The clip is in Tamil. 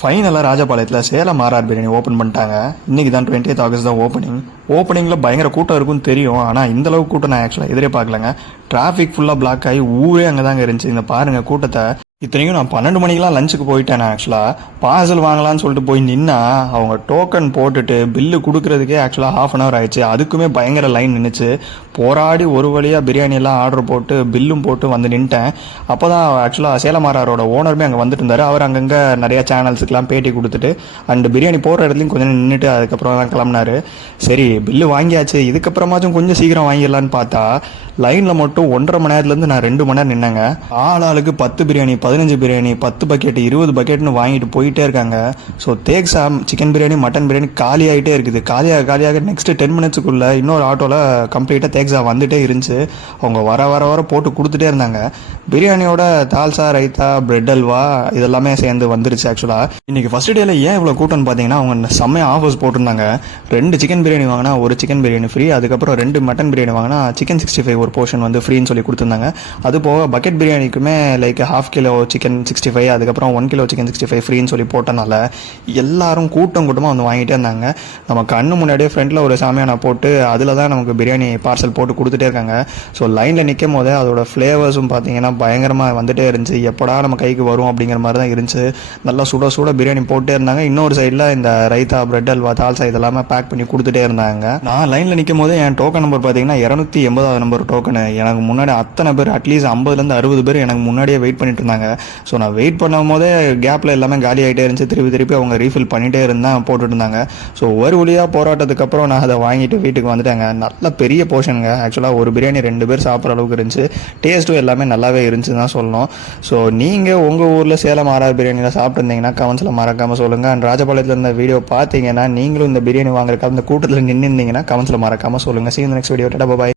ஃபைனலாக ராஜபாளையத்தில் Salem R R biryani open பண்ணிட்டாங்க. இன்னைக்கு தான் டுவெண்ட்டி ஆகஸ்ட் தான் ஓப்பனிங் ஓப்பனிங்கில் பயங்கர கூட்டம் இருக்கும்னு தெரியும். ஆனால் இந்தளவுக்கு கூட்டம் நான் ஆக்சுவலாக எதிரே பார்க்கலங்க. டிராஃபிக் ஃபுல்லாக பிளாக் ஆகி ஊரே அங்கே தாங்க இருந்துச்சு. இந்த பாருங்கள் கூட்டத்தை. இத்தனைக்கும் நான் பன்னெண்டு மணிக்கெலாம் லஞ்சுக்கு போயிட்டேன் ஆக்சுவலாக பார்சல் வாங்கலாம்னு சொல்லிட்டு போய் நின்னா அவங்க டோக்கன் போட்டுட்டு பில்லு கொடுக்குறதுக்கே ஆக்சுவலாக ஹாஃப் அன் ஹவர் ஆயிடுச்சு. அதுக்குமே பயங்கர லைன் நின்றுச்சு போராடி ஒரு வழியாக பிரியாணி எல்லாம் ஆர்டர் போட்டு பில்லும் போட்டு வந்து நின்ட்டேன். அப்போ தான் ஆக்சுவலாக சேலமாராரோட ஓனருமே அங்கே வந்துட்டு இருந்தார். அவர் அங்கங்கே நிறையா சேனல்ஸுக்கெலாம் பேட்டி கொடுத்துட்டு அண்ட் பிரியாணி போகிற இடத்துலையும் கொஞ்சம் நின்றுட்டு அதுக்கப்புறம் தான் கிளம்புனாரு. சரி பில்லு வாங்கியாச்சு. இதுக்கப்புறமாச்சும் கொஞ்சம் சீக்கிரம் வாங்கிடலான்னு பார்த்தா லைனில் மட்டும் ஒன்றரை மணி நேரத்துலேருந்து நான் ரெண்டு மணி நேரம் நின்னேங்க. ஆள் ஆளுக்கு பத்து பிரியாணி பதினஞ்சு பிரியாணி பத்து பக்கெட் இருபது பக்கெட்னு வாங்கிட்டு போயிட்டே இருக்காங்க. ஸோ தேக்ஸா சிக்கன் பிரியாணி மட்டன் பிரியாணி காலியாகிட்டே இருக்குது. காலியாக காலியாக நெக்ஸ்ட் டென் மினிட்ஸுக்குள்ளே இன்னொரு ஆட்டோவில் கம்ப்ளீட்டாக தேக்ஸா வந்துட்டே இருந்துச்சு. அவங்க வர வர வர போட்டு கொடுத்துட்டே இருந்தாங்க. பிரியாணியோட தால்சா ரைத்தா பிரெட் அல்வா இதெல்லாமே சேர்ந்து வந்துருச்சு ஆக்சுவலாக இன்னைக்கு ஃபஸ்ட் டேல ஏன் இவ்வளோ கூட்டம்னு பார்த்தீங்கன்னா அவங்க செம்மையா ஆஃபர்ஸ் போட்டிருந்தாங்க. ரெண்டு சிக்கன் பிரியாணி வாங்கினா ஒரு சிக்கன் பிரியாணி ஃப்ரீ அதுக்கப்புறம் ரெண்டு மட்டன் பிரியாணி வாங்கினா சிக்கன் சிக்ஸ்டி ஃபைவ் ஒரு போர்ஷன் வந்து ஃப்ரீன்னு சொல்லி கொடுத்துருந்தாங்க. அது போக bucket பிரியாணிக்குமே like half kilo chicken sixty five அதுக்கப்புறம் one kilo chicken sixty five ஃப்ரீன்னு சொல்லி போட்டனால எல்லாரும் கூட்டம் கூட்டமாக வந்து வாங்கிட்டே இருந்தாங்க. நம்ம கண்ணு முன்னாடியே ஃப்ரண்ட்டில் ஒரு சாமியானா போட்டு அதில் தான் நமக்கு பிரியாணி பார்சல் போட்டு கொடுத்துட்டே இருக்காங்க. ஸோ லைனில் நிற்கும் போதே அதோட ஃப்ளேவர்ஸும் பார்த்தீங்கன்னா பயங்கரமாக வந்துட்டே இருந்துச்சு. எப்படா நம்ம கைக்கு வரும் அப்படிங்கிற மாதிரி தான் இருந்துச்சு. நல்லா சுட சுட பிரியாணி போட்டே இருந்தாங்க. இன்னொரு சைடில் இந்த ரைத்தா பிரெட் அல்வா தால்சா இதெல்லாமே பேக் பண்ணி கொடுத்துட்டே இருந்தாங்க. நான் லைனில் நிற்கும் போது என் டோக்கன் நம்பர் பார்த்தீங்கன்னா இரநூத்தி எண்பதாவது நம்பர் டோக்கன் எனக்கு முன்னாடி அத்தனை பேர் அட்லீஸ்ட் ஐம்பதுலேருந்து அறுபது பேர் எனக்கு முன்னாடியே வெயிட் பண்ணிட்டு இருந்தாங்க. ஸோ நான் வெயிட் பண்ணும் போதே கேப்பில் எல்லாமே காலி ஆகிட்டே இருந்துச்சு. திருப்பி திருப்பி அவங்க ரீஃபில் பண்ணிகிட்டே இருந்தால் போட்டுட்டு இருந்தாங்க. ஸோ ஒரு வழியாக போராட்டத்துக்கு அப்புறம் நான் அதை வாங்கிட்டு வீட்டுக்கு வந்துட்டேங்க. நல்ல பெரிய போர்ஷனுங்க ஆக்சுவலாக ஒரு பிரியாணி ரெண்டு பேர் சாப்பிட்ற அளவுக்கு இருந்துச்சு. டேஸ்ட்டும் எல்லாமே நல்லாவே இருந்துச்சு தான் சொல்லணும். ஸோ நீங்கள் உங்கள் ஊரில் சேலம் ஆறாறு பிரியாணியில் சாப்பிட்டுருந்தீங்கன்னா கமெண்ட்ஸில் மறக்காமல் சொல்லுங்கள் அண்ட் ராஜபாளையத்தில் இருந்த வீடியோ பார்த்தீங்கன்னா நீங்களும் இந்த பிரியாணி வாங்குறதுக்கு அந்த கூட்டத்தில் நின்று இருந்தீங்கன்னா கமெண்ட்ஸில் மறக்காமல் சொல்லுங்கள் சீ நெக்ஸ்ட் வீடியோ பாய்